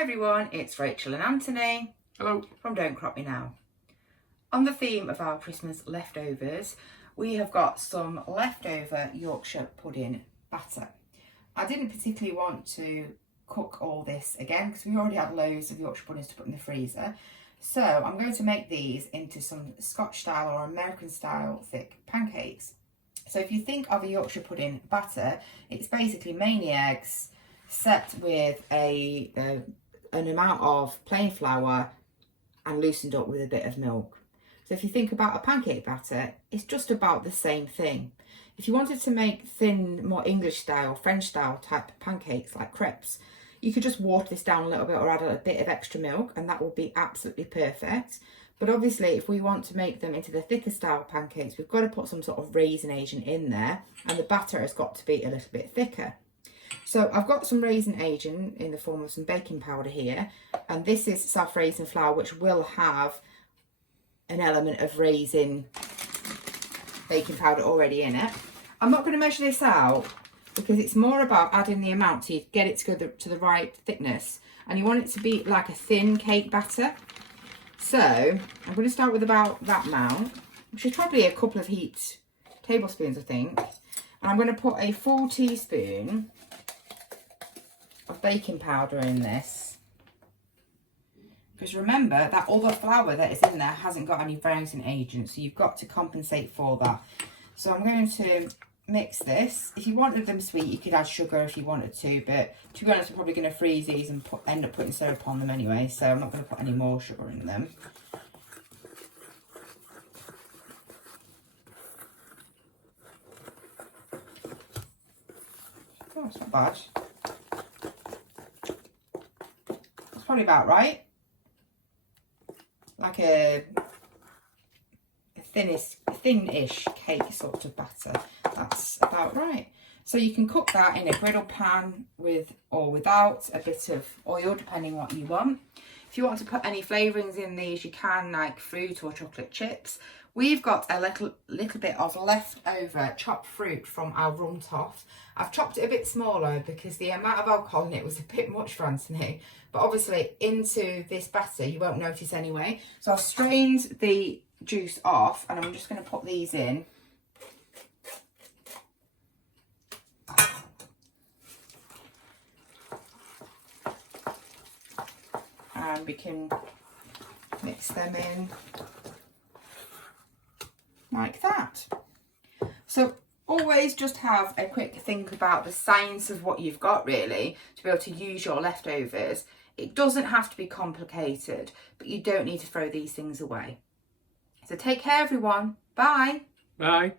Hi everyone, it's Rachel and Anthony. Hello. From Don't Crop Me Now. On the theme of our Christmas leftovers, we have got some leftover Yorkshire pudding batter. I didn't particularly want to cook all this again because we already had loads of Yorkshire puddings to put in the freezer. So I'm going to make these into some Scotch style or American style thick pancakes. So if you think of a Yorkshire pudding batter, it's basically mainly eggs set with an amount of plain flour and loosened up with a bit of milk. So if you think about a pancake batter, it's just about the same thing. If you wanted to make thin, more English style, French style type pancakes like crepes, you could just water this down a little bit or add a bit of extra milk and that will be absolutely perfect. But obviously if we want to make them into the thicker style pancakes, we've got to put some sort of raisin agent in there and the batter has got to be a little bit thicker. So I've got some raisin agent in the form of some baking powder here, and this is self-raising flour which will have an element of raisin baking powder already in it. I'm not going to measure this out because it's more about adding the amount so you get it to the right thickness, and you want it to be like a thin cake batter. So I'm going to start with about that amount, which is probably a couple of heaped tablespoons I think, and I'm going to put a full teaspoon of baking powder in this, because remember that all the flour that is in there hasn't got any raisin agent, so you've got to compensate for that. So I'm going to mix this. If you wanted them sweet you could add sugar if you wanted to, but to be honest I'm probably going to freeze these and end up putting syrup on them anyway, so I'm not going to put any more sugar in them. Oh, it's not bad. Probably about right, like a thin-ish cake sort of batter. That's about right. So you can cook that in a griddle pan with or without a bit of oil, depending what you want. If you want to put any flavourings in these, you can, like fruit or chocolate chips. We've got a little bit of leftover chopped fruit from our rum toff. I've chopped it a bit smaller because the amount of alcohol in it was a bit much for Anthony. But obviously into this batter you won't notice anyway. So I've strained the juice off and I'm just going to put these in. And we can mix them in like that. So always just have a quick think about the science of what you've got really to be able to use your leftovers. It doesn't have to be complicated, but you don't need to throw these things away. So take care everyone. Bye. Bye.